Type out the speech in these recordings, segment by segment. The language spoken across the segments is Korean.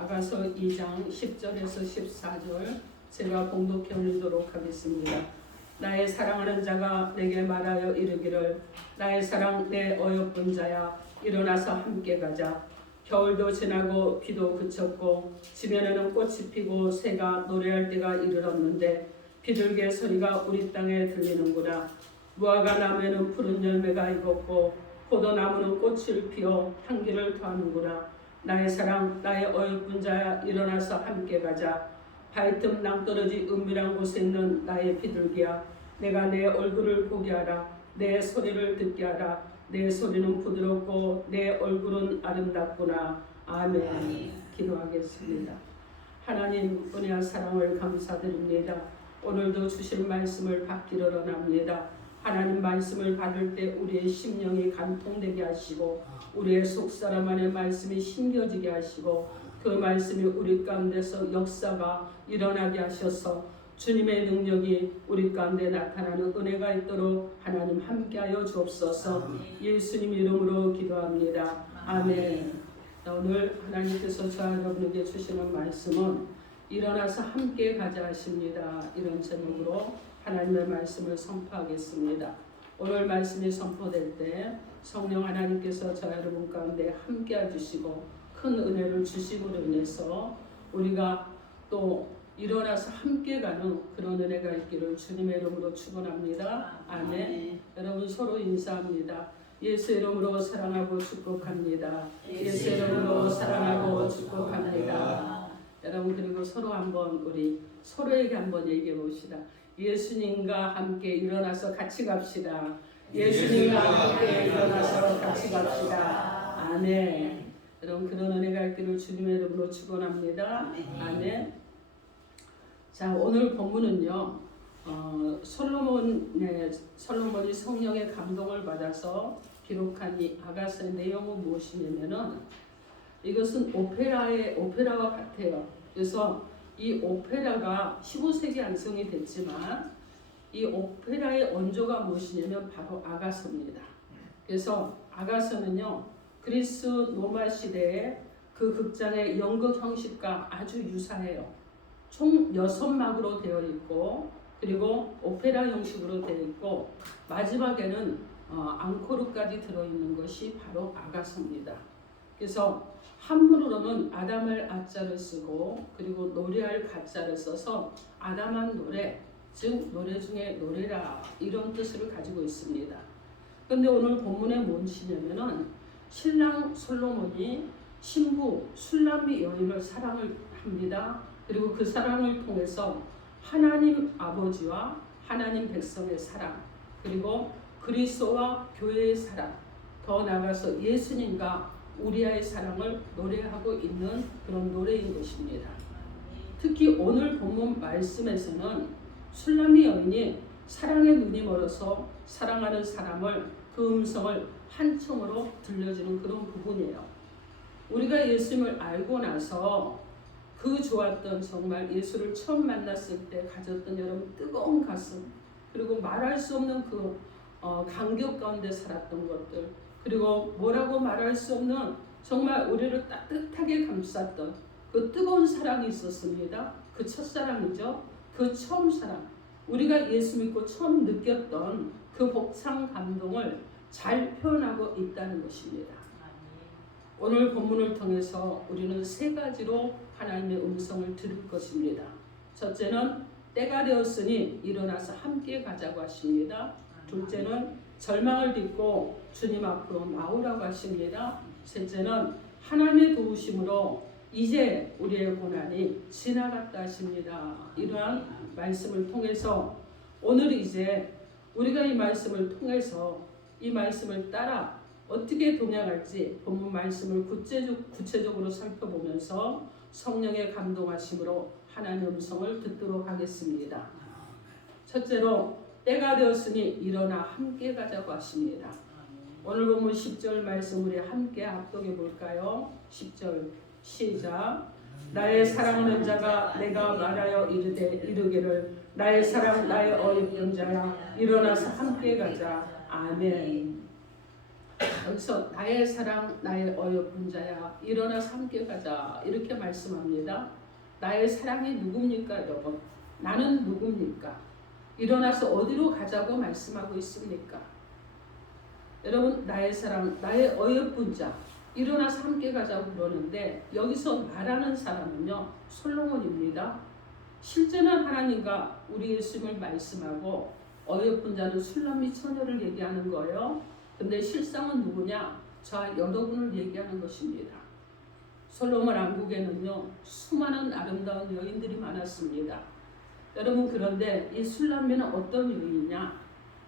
아가서 2장 10절에서 14절 제가 봉독해 올리도록 하겠습니다. 나의 사랑하는 자가 내게 말하여 이르기를 나의 사랑 내 어여쁜 자야 일어나서 함께 가자. 겨울도 지나고 비도 그쳤고 지면에는 꽃이 피고 새가 노래할 때가 이르렀는데 비둘기의 소리가 우리 땅에 들리는구나. 무화과 나무에는 푸른 열매가 익었고 포도나무는 꽃을 피워 향기를 더하는구나. 나의 사랑 나의 어여쁜 자야 일어나서 함께 가자. 바위틈 낭떠러지 은밀한 곳에 있는 나의 비둘기야 내가 내 얼굴을 보게 하라. 내 소리를 듣게 하라. 내 소리는 부드럽고 내 얼굴은 아름답구나. 아멘. 기도하겠습니다. 하나님 은혜와 사랑을 감사드립니다. 오늘도 주실 말씀을 받기를 원합니다. 하나님 말씀을 받을 때 우리의 심령이 간통되게 하시고 우리의 속사람 안에 말씀이 심겨지게 하시고 그 말씀이 우리 가운데서 역사가 일어나게 하셔서 주님의 능력이 우리 가운데 나타나는 은혜가 있도록 하나님 함께하여 주옵소서. 예수님 이름으로 기도합니다. 아멘. 오늘 하나님께서 저와 여러분에게 주시는 말씀은 일어나서 함께 가자 하십니다. 이런 제목으로 하나님의 말씀을 선포하겠습니다. 오늘 말씀이 선포될 때 성령 하나님께서 저와 여러분 가운데 함께 해주시고 큰 은혜를 주심으로 인해서 우리가 또 일어나서 함께 가는 그런 은혜가 있기를 주님의 이름으로 축원합니다. 아멘. 여러분 서로 인사합니다. 예수 이름으로 사랑하고 축복합니다. 예수 이름으로 사랑하고 축복합니다. 여러분 그리고 서로 한번 우리 서로에게 한번 얘기해 봅시다. 예수님과 함께 일어나서 같이 갑시다. 예수님과 함께 일어나서 같이 갑시다. 아멘. 여러분 그런 은혜가 있기를 주님의 이름으로 축원합니다. 아멘. 자 오늘 본문은요 솔로몬이 성령의 감동을 받아서 기록한 이 아가서의 내용은 무엇이냐면은 이것은 오페라와 같아요. 그래서 이 오페라가 15세기 완성이 됐지만 이 오페라의 원조가 무엇이냐면 바로 아가서입니다. 그래서 아가서는요 그리스 로마 시대의 그 극장의 연극 형식과 아주 유사해요. 총 6막으로 되어 있고 그리고 오페라 형식으로 되어 있고 마지막에는 앙코르까지 들어있는 것이 바로 아가서입니다. 그래서 한문으로는 아담할 아자를 쓰고 그리고 노래할 가자를 써서 아담한 노래, 즉 노래 중에 노래라 이런 뜻을 가지고 있습니다. 그런데 오늘 본문의 뭔지냐면은 신랑 솔로몬이 신부 술람미 여인을 사랑을 합니다. 그리고 그 사랑을 통해서 하나님 아버지와 하나님 백성의 사랑 그리고 그리스도와 교회의 사랑 더 나아가서 예수님과 우리와의 사랑을 노래하고 있는 그런 노래인 것입니다. 특히 오늘 본문 말씀에서는 술람미 여인이 사랑의 눈이 멀어서 사랑하는 사람을 그 음성을 한청으로 들려주는 그런 부분이에요. 우리가 예수님을 알고 나서 그 좋았던 정말 예수를 처음 만났을 때 가졌던 여러분 뜨거운 가슴 그리고 말할 수 없는 그 감격 가운데 살았던 것들 그리고 뭐라고 말할 수 없는 정말 우리를 따뜻하게 감쌌던 그 뜨거운 사랑이 있었습니다. 그 첫사랑이죠. 그 처음 사랑 우리가 예수 믿고 처음 느꼈던 그 벅찬 감동을 잘 표현하고 있다는 것입니다. 오늘 본문을 통해서 우리는 3가지로 하나님의 음성을 들을 것입니다. 첫째는 때가 되었으니 일어나서 함께 가자고 하십니다. 둘째는 절망을 딛고 주님 앞으로 나오라고 하십니다. 셋째는 하나님의 도우심으로 이제 우리의 고난이 지나갔다 하십니다. 이러한 말씀을 통해서 오늘 이제 우리가 이 말씀을 통해서 이 말씀을 따라 어떻게 동행할지 본문 말씀을 구체적으로 살펴보면서 성령의 감동하심으로 하나님의 음성을 듣도록 하겠습니다. 첫째로 때가 되었으니 일어나 함께 가자고 하십니다. 오늘 본문 10절 말씀 우리 함께 합독해 볼까요? 10절 시작. 나의 사랑하는 자가 내가 말하여 이르기를 나의 사랑 나의 어여쁜 자야 일어나서 함께 가자. 아멘. 여기서 나의 사랑 나의 어여쁜 자야 일어나서 함께 가자 이렇게 말씀합니다. 나의 사랑이 누굽니까 여러분? 나는 누굽니까? 일어나서 어디로 가자고 말씀하고 있습니까? 여러분 나의 사랑 나의 어여쁜 자 일어나서 함께 가자고 그러는데 여기서 말하는 사람은요 솔로몬입니다. 실제는 하나님과 우리 예수님을 말씀하고 어여쁜 자는 술람미 처녀를 얘기하는 거예요. 근데 실상은 누구냐? 저와 여러분을 얘기하는 것입니다. 솔로몬 왕국에는요 수많은 아름다운 여인들이 많았습니다. 여러분 그런데 이 술람미는 어떤 여인이냐?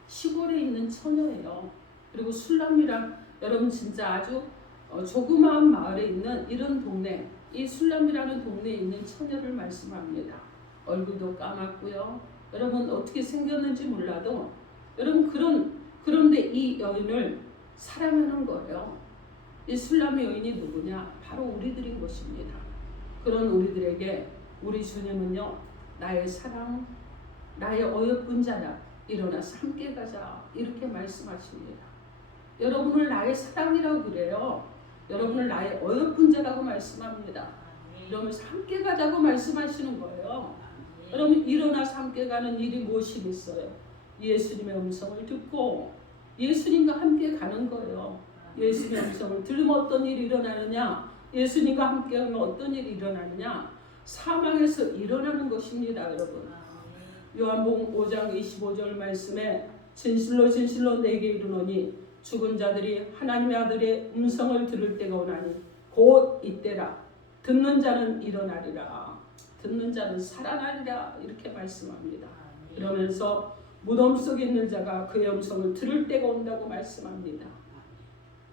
시골에 있는 처녀예요. 그리고 술람미란 여러분 진짜 아주 조그마한 마을에 있는 이런 동네, 이 술람미라는 동네에 있는 처녀를 말씀합니다. 얼굴도 까맣고요. 여러분 어떻게 생겼는지 몰라도 여러분 그런데 이 여인을 사랑하는 거예요. 이 술람미 여인이 누구냐? 바로 우리들인 것입니다. 그런 우리들에게 우리 주님은요 나의 사랑 나의 어여쁜 자야 일어나서 함께 가자 이렇게 말씀하십니다. 여러분을 나의 사랑이라고 그래요. 여러분을 나의 어여쁜 자라고 말씀합니다. 이러면서 함께 가자고 말씀하시는 거예요. 여러분 일어나서 함께 가는 일이 무엇이겠어요? 예수님의 음성을 듣고 예수님과 함께 가는 거예요. 예수님의 음성을 들으면 어떤 일이 일어나느냐? 예수님과 함께 하면 어떤 일이 일어나느냐? 사망에서 일어나는 것입니다. 여러분 요한복음 5장 25절 말씀에 진실로 진실로 내게 이르노니 죽은 자들이 하나님의 아들의 음성을 들을 때가 오나니 곧 이때라. 듣는 자는 일어나리라. 듣는 자는 살아나리라. 이렇게 말씀합니다. 그러면서 무덤 속에 있는 자가 그의 음성을 들을 때가 온다고 말씀합니다.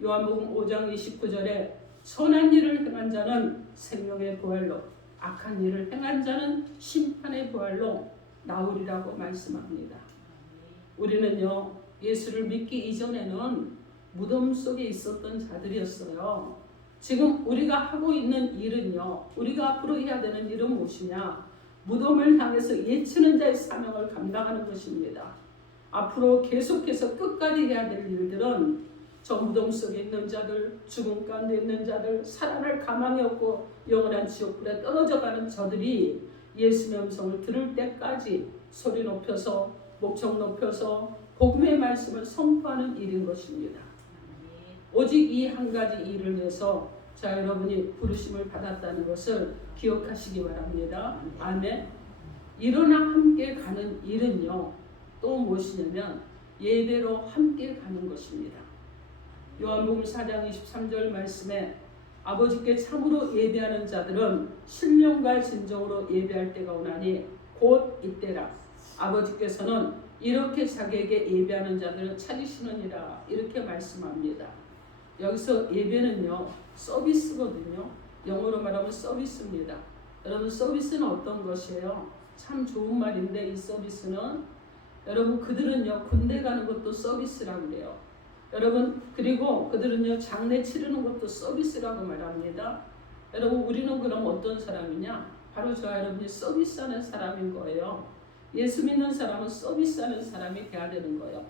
요한복음 5장 29절에 선한 일을 행한 자는 생명의 부활로 악한 일을 행한 자는 심판의 부활로 나오리라고 말씀합니다. 우리는요 예수를 믿기 이전에는 무덤 속에 있었던 자들이었어요. 지금 우리가 하고 있는 일은요 우리가 앞으로 해야 되는 일은 무엇이냐? 무덤을 향해서 예치는 자의 사명을 감당하는 것입니다. 앞으로 계속해서 끝까지 해야 될 일들은 저 무덤 속에 있는 자들, 죽음 가운데 있는 자들, 살아날 가망이 없고 영원한 지옥불에 떨어져가는 저들이 예수의 음성을 들을 때까지 소리 높여서 목청 높여서 복음의 말씀을 선포하는 일인 것입니다. 오직 이 한 가지 일을 위해서 자 여러분이 부르심을 받았다는 것을 기억하시기 바랍니다. 아멘. 일어나 함께 가는 일은요 또 무엇이냐면 예배로 함께 가는 것입니다. 요한복음 4장 23절 말씀에 아버지께 참으로 예배하는 자들은 신령과 진정으로 예배할 때가 오나니 곧 이때라. 아버지께서는 이렇게 자기에게 예배하는 자들을 찾으시느니라 이렇게 말씀합니다. 여기서 예배는요 서비스거든요. 영어로 말하면 서비스입니다. 여러분 서비스는 어떤 것이에요? 참 좋은 말인데 이 서비스는 여러분 그들은요 군대 가는 것도 서비스라고 그래요. 여러분 그리고 그들은요 장례 치르는 것도 서비스라고 말합니다. 여러분 우리는 그럼 어떤 사람이냐? 바로 저와 여러분이 서비스하는 사람인 거예요. 예수 믿는 사람은 서비스하는 사람이 돼야 되는 거예요.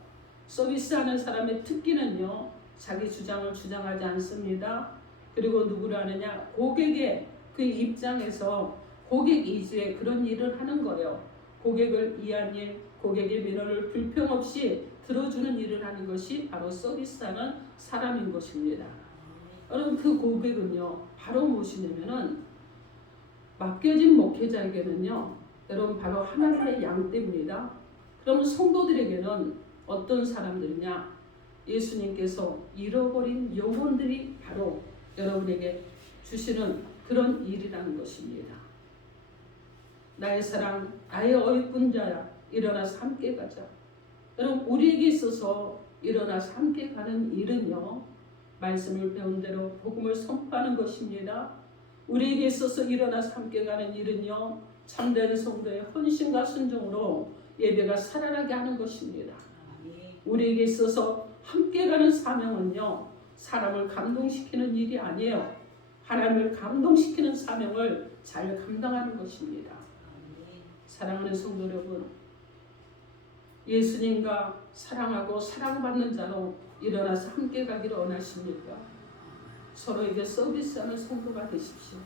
서비스하는 사람의 특기는요 자기 주장을 주장하지 않습니다. 그리고 누구를 하느냐? 고객의 그 입장에서 고객 이주의 그런 일을 하는 거예요. 고객을 이해한 일, 고객의 민원을 불평 없이 들어주는 일을 하는 것이 바로 서비스하는 사람인 것입니다. 여러분 그 고객은요 바로 무엇이냐면은 맡겨진 목회자에게는요 여러분 바로 하나님의 양떼입니다. 그러면 성도들에게는 어떤 사람들이냐? 예수님께서 잃어버린 영혼들이 바로 여러분에게 주시는 그런 일이라는 것입니다. 나의 사랑, 나의 어여쁜 자야, 일어나서 함께 가자. 여러분 우리에게 있어서 일어나서 함께 가는 일은요 말씀을 배운 대로 복음을 선포하는 것입니다. 우리에게 있어서 일어나서 함께 가는 일은요 참된 성도의 헌신과 순종으로 예배가 살아나게 하는 것입니다. 우리에게 있어서 함께 가는 사명은요 사람을 감동시키는 일이 아니에요. 하나님을 감동시키는 사명을 잘 감당하는 것입니다. 사랑하는 성도 여러분, 예수님과 사랑하고 사랑받는 자로 일어나서 함께 가기를 원하십니까? 서로에게 서비스하는 성도가 되십시오.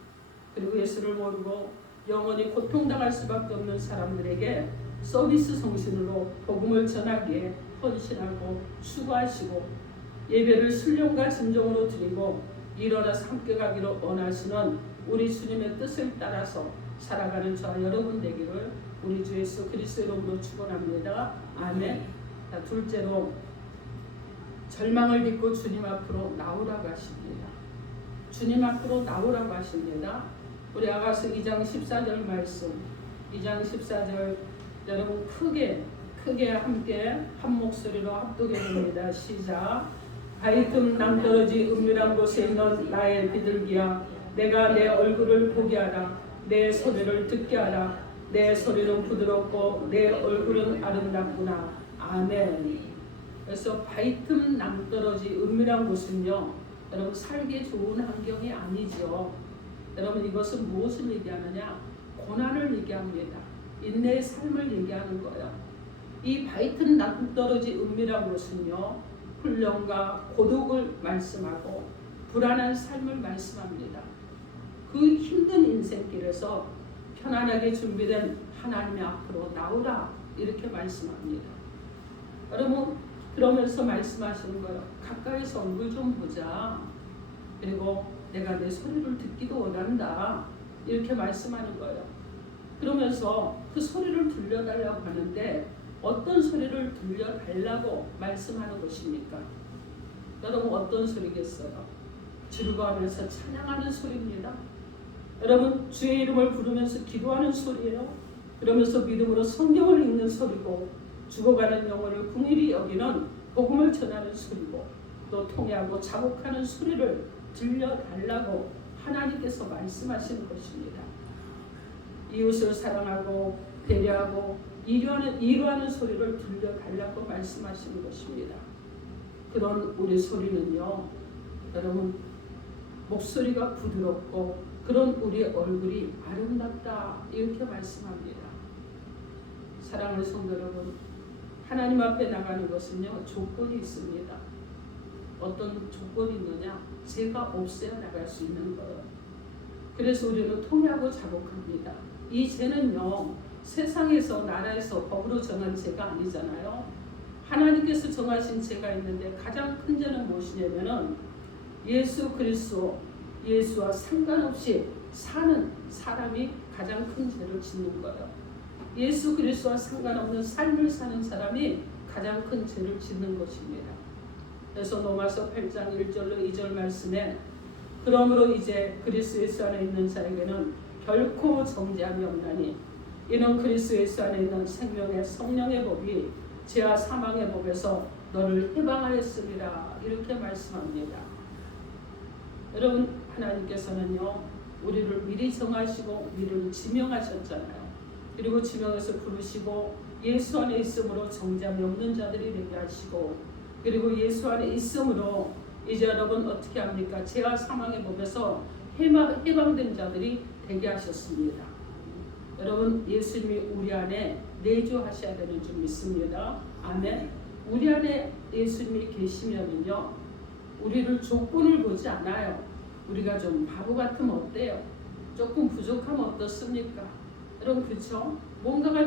그리고 예수를 모르고 영원히 고통당할 수밖에 없는 사람들에게 서비스 정신으로 복음을 전하기에 헌신하고 수고하시고 예배를 신령과 진정으로 드리고 일어나서 함께 가기를 원하시는 우리 주님의 뜻을 따라서 살아가는 저와 여러분 되기를 우리 주 예수 그리스도의 이름으로 축원합니다. 아멘. 자, 둘째로 절망을 딛고 주님 앞으로 나오라고 하십니다. 주님 앞으로 나오라고 하십니다. 우리 아가서 2장 14절 말씀, 2장 14절 여러분 크게 함께 한 목소리로 합독해 봅니다. 시작. 바위틈 낭떠러지 은밀한 곳에 있는 나의 비둘기야, 내가 내 얼굴을 보게 하라. 내 소리를 듣게 하라. 내 소리는 부드럽고 내 얼굴은 아름답구나. 아멘. 그래서 바위틈 낭떠러지 은밀한 곳은요, 여러분 살기 좋은 환경이 아니죠. 여러분 이것은 무엇을 얘기하느냐? 고난을 얘기합니다. 인내의 삶을 얘기하는 거예요. 이 바위틈 낭떠러지 은밀한 곳은요, 훈련과 고독을 말씀하고 불안한 삶을 말씀합니다. 그 힘든 인생길에서 편안하게 준비된 하나님의 앞으로 나오라 이렇게 말씀합니다. 여러분 그러면서 말씀하시는 거예요. 가까이서 얼굴 좀 보자. 그리고 내가 내 소리를 듣기도 원한다. 이렇게 말씀하는 거예요. 그러면서 그 소리를 들려달라고 하는데 어떤 소리를 들려달라고 말씀하는 것입니까? 여러분 어떤 소리겠어요? 즐거워하면서 찬양하는 소리입니다. 여러분 주의 이름을 부르면서 기도하는 소리예요. 그러면서 믿음으로 성경을 읽는 소리고 죽어가는 영혼을 긍휼히 여기는 복음을 전하는 소리고 또 통회하고 자복하는 소리를 들려달라고 하나님께서 말씀하시는 것입니다. 이웃을 사랑하고 배려하고 이루하는 소리를 들려달라고 말씀하시는 것입니다. 그런 우리 소리는요, 여러분 목소리가 부드럽고 그런 우리의 얼굴이 아름답다 이렇게 말씀합니다. 사랑하는 성도 여러분, 하나님 앞에 나가는 것은요 조건이 있습니다. 어떤 조건이 있느냐? 죄가 없어야 나갈 수 있는 거예요. 그래서 우리는 통회하고 자복합니다. 이 죄는요 세상에서 나라에서 법으로 정한 죄가 아니잖아요. 하나님께서 정하신 죄가 있는데 가장 큰 죄는 무엇이냐면은 예수 그리스도 예수와 상관없이 사는 사람이 가장 큰 죄를 짓는 거예요. 예수 그리스도와 상관없는 삶을 사는 사람이 가장 큰 죄를 짓는 것입니다. 그래서 로마서 8장 1절로 2절 말씀에 그러므로 이제 그리스도 예수 안에 있는 자에게는 결코 정죄함이 없나니 이는 그리스도 예수 안에 있는 생명의 성령의 법이 죄와 사망의 법에서 너를 해방하였음이라 이렇게 말씀합니다. 여러분 하나님께서는요 우리를 미리 정하시고 우리를 지명하셨잖아요. 그리고 지명해서 부르시고 예수 안에 있음으로 정죄함이 없는 자들이 되게 하시고 그리고 예수 안에 있음으로 이제 여러분 어떻게 합니까? 죄와 사망의 법에서 해방된 자들이 되게 하셨습니다. 여러분 예수님이 우리 안에 내주하셔야 되는 줄 믿습니다. 아멘. 우리 안에 예수님이 계시면은요 우리를 조건을 보지 않아요. 우리가 좀 바보 같으면 어때요? 조금 부족하면 어떻습니까? 여러분 그렇죠? 뭔가가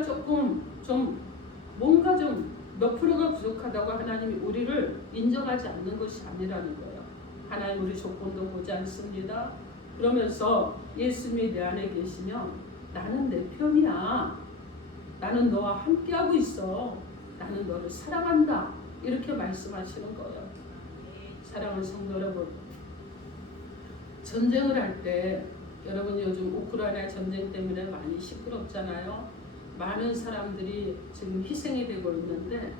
뭔가 좀 몇 프로가 부족하다고 하나님이 우리를 인정하지 않는 것이 아니라는 거예요. 하나님 우리 조건도 보지 않습니다. 그러면서 예수님이 내 안에 계시면 나는 내 편이야. 나는 너와 함께하고 있어. 나는 너를 사랑한다. 이렇게 말씀하시는 거예요. 사랑하는 성도 여러분, 전쟁을 할 때 여러분 요즘 우크라이나 전쟁 때문에 많이 시끄럽잖아요. 많은 사람들이 지금 희생이 되고 있는데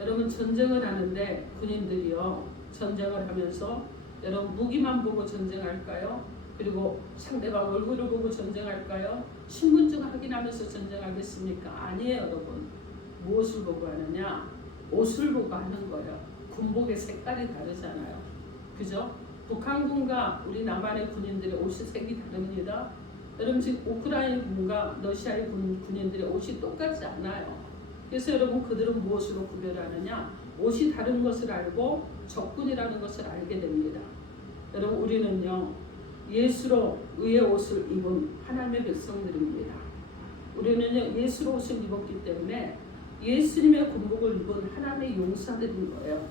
여러분 전쟁을 하는데 군인들이요 전쟁을 하면서 여러분 무기만 보고 전쟁할까요? 그리고 상대방 얼굴을 보고 전쟁할까요? 신분증 확인하면서 전쟁하겠습니까? 아니에요 여러분. 무엇을 보고 하느냐? 옷을 보고 하는 거예요. 군복의 색깔이 다르잖아요. 그죠? 북한군과 우리 남한의 군인들의 옷의 색이 다릅니다. 여러분 지금 우크라이나 군과 러시아의 군인들의 옷이 똑같지 않아요. 그래서 여러분 그들은 무엇으로 구별하느냐? 옷이 다른 것을 알고 적군이라는 것을 알게 됩니다. 여러분 우리는요 예수로 의의 옷을 입은 하나님의 백성들입니다. 우리는요 예수로 옷을 입었기 때문에 예수님의 군복을 입은 하나님의 용사들인 거예요.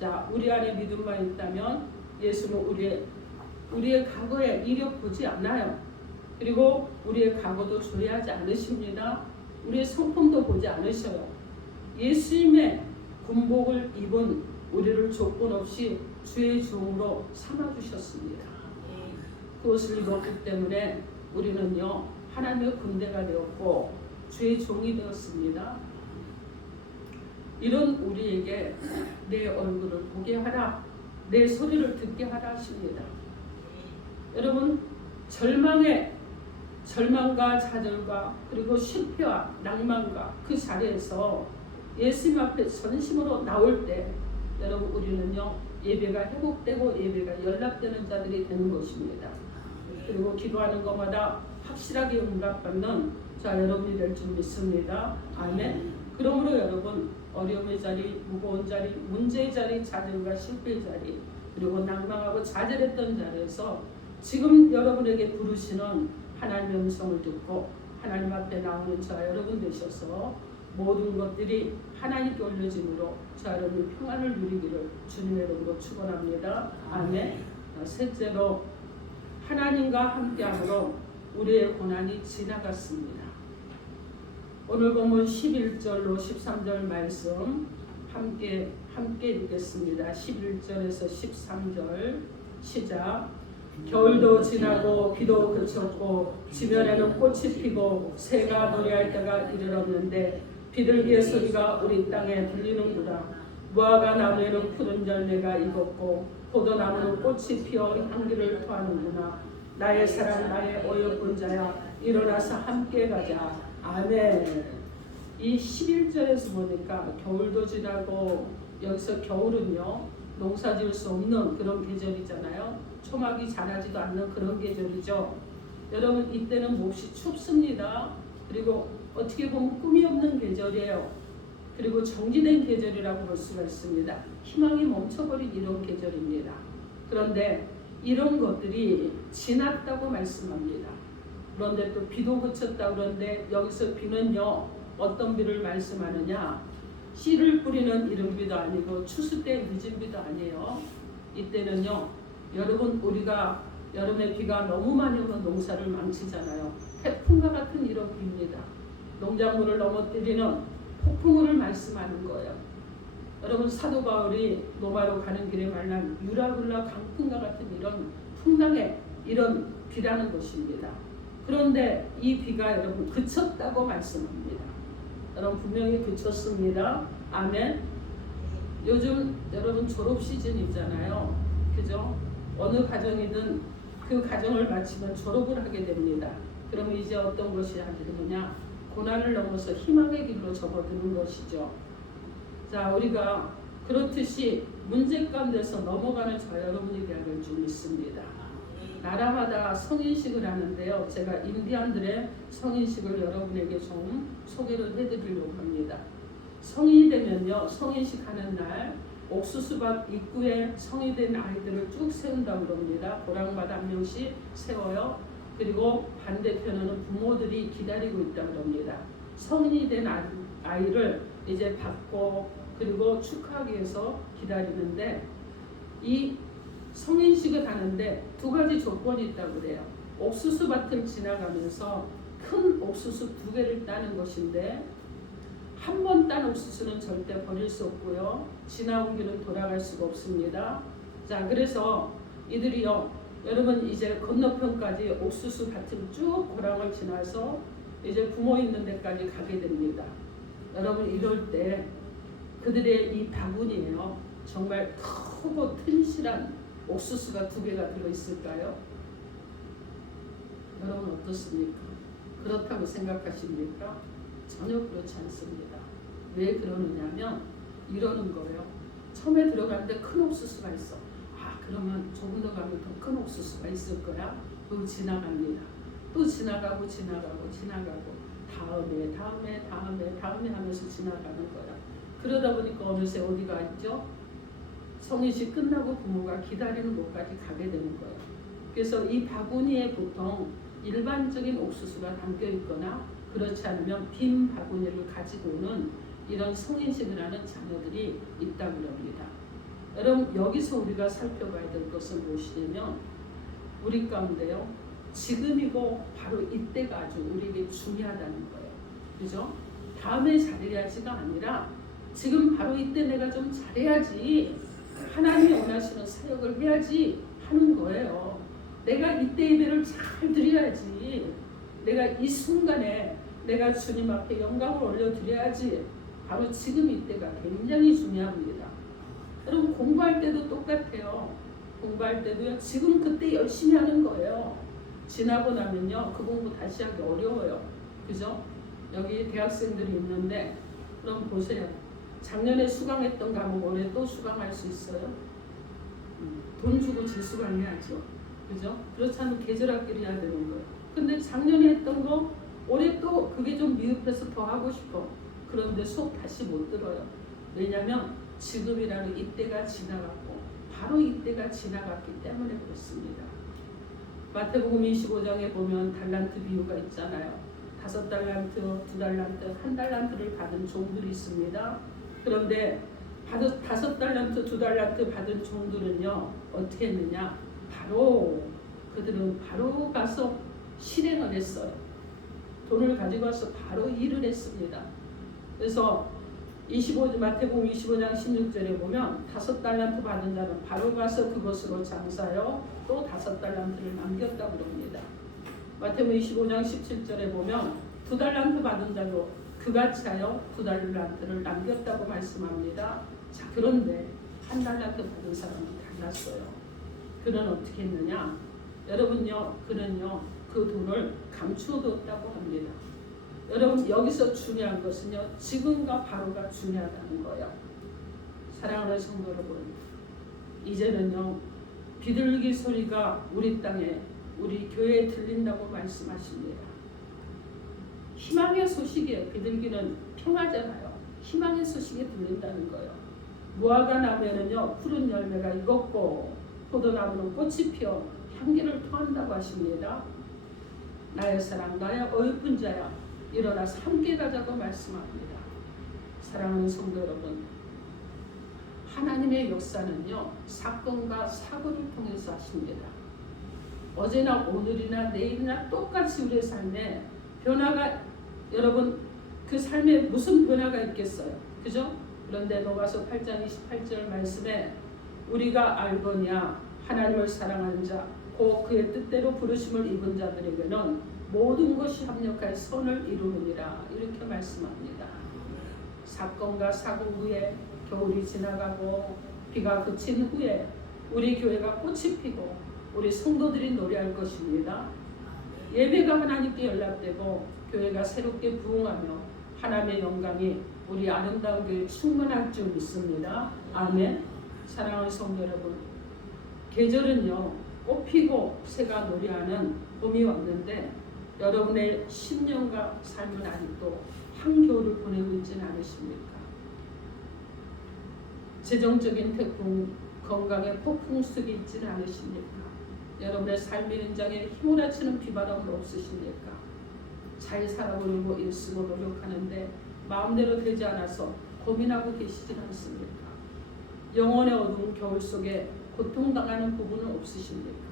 자, 우리 안에 믿음만 있다면 예수는 우리의 과거에 이력 보지 않아요. 그리고 우리의 과거도 조회하지 않으십니다. 우리의 성품도 보지 않으셔요. 예수님의 군복을 입은 우리를 조건 없이 주의 종으로 삼아주셨습니다. 그것을 입었기 때문에 우리는요 하나님의 군대가 되었고 주의 종이 되었습니다. 이런 우리에게 내 얼굴을 보게 하라, 내 소리를 듣게 하라 하십니다. 여러분 절망과 좌절과 그리고 실패와 낭만과 그 자리에서 예수님 앞에 전심으로 나올 때 여러분 우리는요 예배가 회복되고 예배가 연락되는 자들이 되는 것입니다. 그리고 기도하는 것마다 확실하게 응답받는 자 여러분이 될 줄 믿습니다. 아멘. 그러므로 여러분 어려움의 자리, 무거운 자리, 문제의 자리, 좌절과 실패의 자리 그리고 낭망하고 좌절했던 자리에서 지금 여러분에게 부르시는 하나님의 음성을 듣고 하나님 앞에 나오는 자 여러분 되셔서 모든 것들이 하나님께 올려짐으로 자 여러분이 평안을 누리기를 주님의 이름으로 축원합니다. 아멘. 셋째로 하나님과 함께함으로 우리의 고난이 지나갔습니다. 오늘 본문 11절로 13절 말씀 함께 읽겠습니다. 11절에서 13절 시작. 겨울도 지나고 비도 그쳤고 지면에는 꽃이 피고 새가 노래할 때가 이르렀는데 비둘기의 소리가 우리 땅에 들리는구나. 무화과 나무에는 푸른 열매가 익었고 포도나무는 꽃이 피어 향기를 토하는구나. 나의 사랑 나의 어여쁜 자야 일어나서 함께 가자. 아멘. 이 11절에서 보니까 겨울도 지나고 여기서 겨울은요 농사 지을 수 없는 그런 계절이잖아요. 초막이 자라지도 않는 그런 계절이죠. 여러분 이때는 몹시 춥습니다. 그리고 어떻게 보면 꿈이 없는 계절이에요. 그리고 정지된 계절이라고 볼 수가 있습니다. 희망이 멈춰버린 이런 계절입니다. 그런데 이런 것들이 지났다고 말씀합니다. 그런데 또 비도 그쳤다 그런데 여기서 비는요 어떤 비를 말씀하느냐, 씨를 뿌리는 이른 비도 아니고 추수 때 늦은 비도 아니에요. 이때는요 여러분 우리가 여름에 비가 너무 많이 오면 농사를 망치잖아요. 태풍과 같은 이런 비입니다. 농작물을 넘어뜨리는 폭풍우를 말씀하는 거예요. 여러분 사도 바울이 로마로 가는 길에 만난 유라굴라 강풍과 같은 이런 풍랑의 이런 비라는 것입니다. 그런데 이 비가 여러분 그쳤다고 말씀합니다. 여러분 분명히 그쳤습니다. 아멘. 요즘 여러분 졸업 시즌이잖아요. 그죠? 어느 가정이든 그 가정을 마치면 졸업을 하게 됩니다. 그러면 이제 어떤 것이 하게 되느냐? 고난을 넘어서 희망의 길로 접어드는 것이죠. 자, 우리가 그렇듯이 문제 가운데서 넘어가는 저 여러분이 되어야 줄 믿습니다. 나라마다 성인식을 하는데요. 제가 인디안들의 성인식을 여러분에게 좀 소개를 해드리려고 합니다. 성인이 되면요, 성인식 하는 날 옥수수밭 입구에 성이 된 아이들을 쭉 세운다고 그럽니다. 고랑마다 한 명씩 세워요. 그리고 반대편에는 부모들이 기다리고 있다고 합니다. 성인이 된 아이를 이제 받고 그리고 축하하기 위해서 기다리는데 이 성인식을 하는데 두 가지 조건이 있다고 그래요. 옥수수밭을 지나가면서 큰 옥수수 2개를 따는 것인데 한 번 딴 옥수수는 절대 버릴 수 없고요. 지나온 길은 돌아갈 수가 없습니다. 자, 그래서 이들이요. 여러분 이제 건너편까지 옥수수 밭을 쭉 고랑을 지나서 이제 부모 있는 데까지 가게 됩니다. 여러분 이럴 때 그들의 이 바구니에요. 정말 크고 튼실한 옥수수가 2개가 들어있을까요? 여러분 어떻습니까? 그렇다고 생각하십니까? 전혀 그렇지 않습니다. 왜 그러느냐면 이러는 거예요. 처음에 들어가는데 큰 옥수수가 있어. 아, 그러면 조금 더 가면 더 큰 옥수수가 있을 거야. 그리고 지나갑니다. 또 지나가고 다음에 하면서 지나가는 거야. 그러다 보니까 어느새 어디가 있죠? 성인식 끝나고 부모가 기다리는 곳까지 가게 되는 거예요. 그래서 이 바구니에 보통 일반적인 옥수수가 담겨 있거나 그렇지 않으면 빈 바구니를 가지고 오는 이런 성인식을 하는 자녀들이 있다고 합니다. 여러분, 여기서 우리가 살펴봐야 될 것은 무엇이냐면 우리 가운데요, 지금이고 바로 이때가 아주 우리에게 중요하다는 거예요. 그죠? 다음에 잘해야지가 아니라 지금 바로 이때 내가 좀 잘해야지, 하나님이 원하시는 사역을 해야지 하는 거예요. 내가 이때 예배를 잘 드려야지, 내가 이 순간에 내가 주님 앞에 영광을 올려드려야지. 바로 지금 이때가 굉장히 중요합니다. 여러분, 공부할 때도 똑같아요. 공부할 때도요, 지금 그때 열심히 하는 거예요. 지나고 나면요, 그 공부 다시 하기 어려워요. 그죠? 여기 대학생들이 있는데, 그럼 보세요. 작년에 수강했던 과목 올해 또 수강할 수 있어요? 돈 주고 재수강해야죠. 그죠? 그렇지 않으면 계절학기를 해야 되는 거예요. 근데 작년에 했던 거 올해 또 그게 좀 미흡해서 더 하고 싶어. 그런데 수업 다시 못 들어요. 왜냐하면 지금이라는 이때가 지나갔고 바로 이때가 지나갔기 때문에 그렇습니다. 마태복음 25장에 보면 달란트 비유가 있잖아요. 5달란트, 2달란트, 1달란트를 받은 종들이 있습니다. 그런데 5달란트, 2달란트 받은 종들은요, 어떻게 했느냐? 그들은 바로 가서 실행을 했어요. 돈을 가지고 와서 바로 일을 했습니다. 그래서 마태복음 25장 16절에 보면 5달란트 받은 자는 바로 가서 그것으로 장사하여 또 5달란트를 남겼다고 합니다. 마태복음 25장 17절에 보면 2달란트 받은 자도 그같이 하여 2달란트를 남겼다고 말씀합니다. 자, 그런데 1달란트 받은 사람은 달랐어요. 그는 어떻게 했느냐? 여러분요, 그는요, 그 돈을 감추어뒀다고 합니다. 여러분, 여기서 중요한 것은요, 지금과 바로가 중요하다는 거예요. 사랑하는 성도 여러분, 이제는요, 비둘기 소리가 우리 땅에, 우리 교회에 들린다고 말씀하십니다. 희망의 소식이에요. 비둘기는 평화잖아요. 희망의 소식이 들린다는 거예요. 무화과 나무에는요, 푸른 열매가 익었고 포도나무는 꽃이 피어 향기를 토한다고 하십니다. 나의 사랑, 나의 어여쁜 자야, 일어나서 함께 가자고 말씀합니다. 사랑하는 성도 여러분, 하나님의 역사는요, 사건과 사고를 통해서 하십니다. 어제나 오늘이나 내일이나 똑같이 우리의 삶에 변화가, 여러분, 그 삶에 무슨 변화가 있겠어요? 그죠? 그런데 로마서 8장 28절 말씀에 우리가 알거냐, 하나님을 사랑하는 자, 곧 그의 뜻대로 부르심을 입은 자들에게는 모든 것이 합력하여 선을 이루느니라, 이렇게 말씀합니다. 사건과 사고 후에 겨울이 지나가고 비가 그친 후에 우리 교회가 꽃이 피고 우리 성도들이 노래할 것입니다. 예배가 하나님께 연락되고 교회가 새롭게 부흥하며 하나님의 영광이 우리 아름다운 교회에 충만할 줄 믿습니다. 아멘. 사랑하는 성도 여러분, 계절은요, 꽃 피고 새가 노래하는 봄이 왔는데 여러분의 10년과 삶은 아직도 한겨울을 보내고 있지는 않으십니까? 재정적인 태풍, 건강의 폭풍수비 있지는 않으십니까? 여러분의 삶의 현장에 휘몰아치는 비바람은 없으십니까? 잘 살아보려고 일쓰고 노력하는데 마음대로 되지 않아서 고민하고 계시진 않습니까? 영혼의 어두운 겨울 속에 고통당하는 부분은 없으십니까?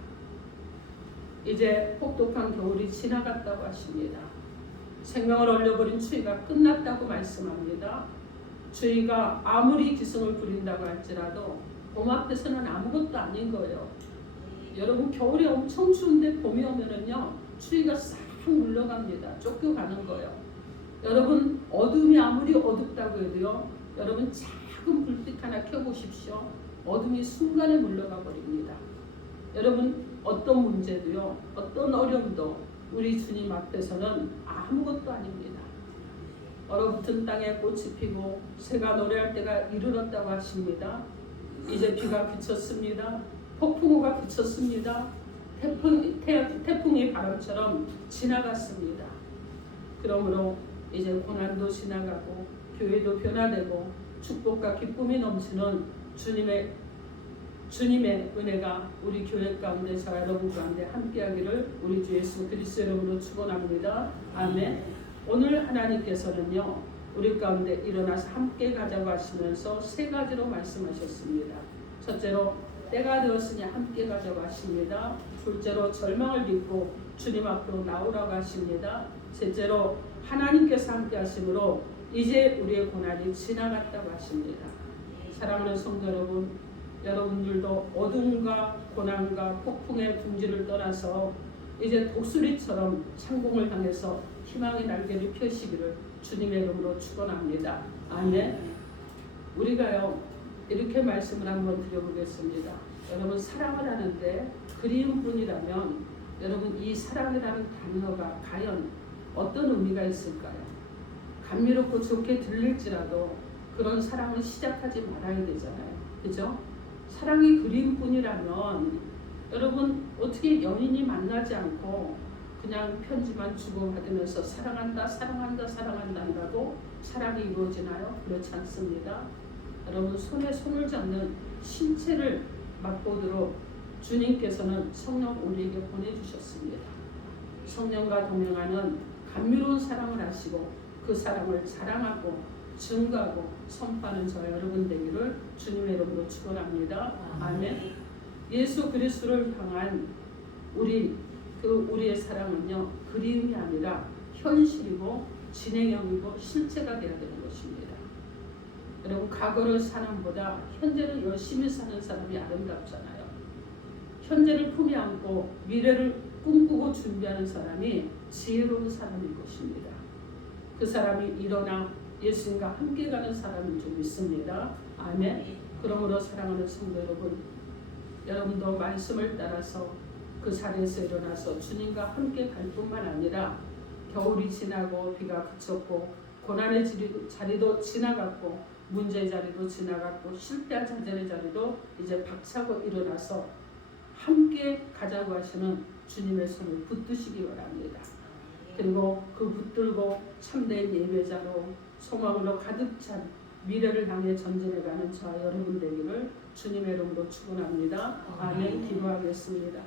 이제 혹독한 겨울이 지나갔다고 하십니다. 생명을 얼려버린 추위가 끝났다고 말씀합니다. 추위가 아무리 기승을 부린다고 할지라도 봄 앞에서는 아무것도 아닌 거예요. 여러분, 겨울이 엄청 추운데 봄이 오면은요, 추위가 싹 물러갑니다. 쫓겨가는 거예요. 여러분, 어둠이 아무리 어둡다고 해도요, 여러분 작은 불빛 하나 켜보십시오. 어둠이 순간에 물러가 버립니다. 여러분, 어떤 문제도요, 어떤 어려움도 우리 주님 앞에서는 아무것도 아닙니다. 얼어붙은 땅에 꽃이 피고 새가 노래할 때가 이르렀다고 하십니다. 이제 비가 그쳤습니다. 폭풍우가 그쳤습니다. 태풍이 바람처럼 지나갔습니다. 그러므로 이제 고난도 지나가고 교회도 변화되고 축복과 기쁨이 넘치는 주님의 은혜가 우리 교회 가운데 저 여러분 가운데 함께하기를 우리 주 예수 그리스도 이름으로 축원합니다. 아멘. 오늘 하나님께서는요 우리 가운데 일어나서 함께 가자고 하시면서 세 가지로 말씀하셨습니다. 첫째로 때가 되었으니 함께 가자고 하십니다. 둘째로 절망을 딛고 주님 앞으로 나오라고 하십니다. 셋째로 하나님께서 함께 하심으로 이제 우리의 고난이 지나갔다고 하십니다. 사랑하는 성도 여러분, 여러분들도 어둠과 고난과 폭풍의 둥지를 떠나서 이제 독수리처럼 창공을 향해서 희망의 날개를 펴시기를 주님의 이름으로 축원합니다. 아멘. 우리가요 이렇게 말씀을 한번 드려보겠습니다. 여러분 사랑을 하는데 그리운 분이라면 여러분 이 사랑이라는 단어가 과연 어떤 의미가 있을까요? 감미롭고 좋게 들릴지라도 그런 사랑을 시작하지 말아야 되잖아요. 그죠? 사랑이 그리운 분이라면 여러분 어떻게 연인이 만나지 않고 그냥 편지만 주고받으면서 사랑한다 사랑한다 사랑한다 한다고 사랑이 이루어지나요? 그렇지 않습니다. 여러분 손에 손을 잡는 신체를 맛보도록 주님께서는 성령 우리에게 보내주셨습니다. 성령과 동행하는 감미로운 사랑을 하시고 그 사랑을 자랑하고 증거하고 선포하는 저 여러분 되기를 주님의 이름으로 축원합니다. 아멘. 예수 그리스도를 향한 우리의 사랑은요 그리움이 아니라 현실이고 진행형이고 실체가 되어야 되는 것입니다. 여러분 과거를 사람보다 현재를 열심히 사는 사람이 아름답잖아요. 현재를 품에 안고 미래를 꿈꾸고 준비하는 사람이 지혜로운 사람인 것입니다. 그 사람이 일어나 예수님과 함께 가는 사람인 줄 믿습니다. 아멘. 그러므로 사랑하는 성도 여러분, 여러분도 말씀을 따라서 그 자리에서 일어나서 주님과 함께 갈 뿐만 아니라 겨울이 지나고 비가 그쳤고 고난의 자리도 지나갔고 문제의 자리도 지나갔고 실패한 자들의 자리도 이제 박차고 일어나서 함께 가자고 하시는 주님의 손을 붙드시기 바랍니다. 그리고 그 붙들고 참된 예배자로 소망으로 가득 찬 미래를 향해 전진해가는 저 여러분 되기를 주님의 이름으로 축원합니다. 아멘. 기도하겠습니다.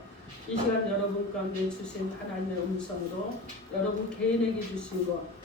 이 시간 여러분 가운데 주신 하나님의 음성으로 여러분 개인에게 주신 것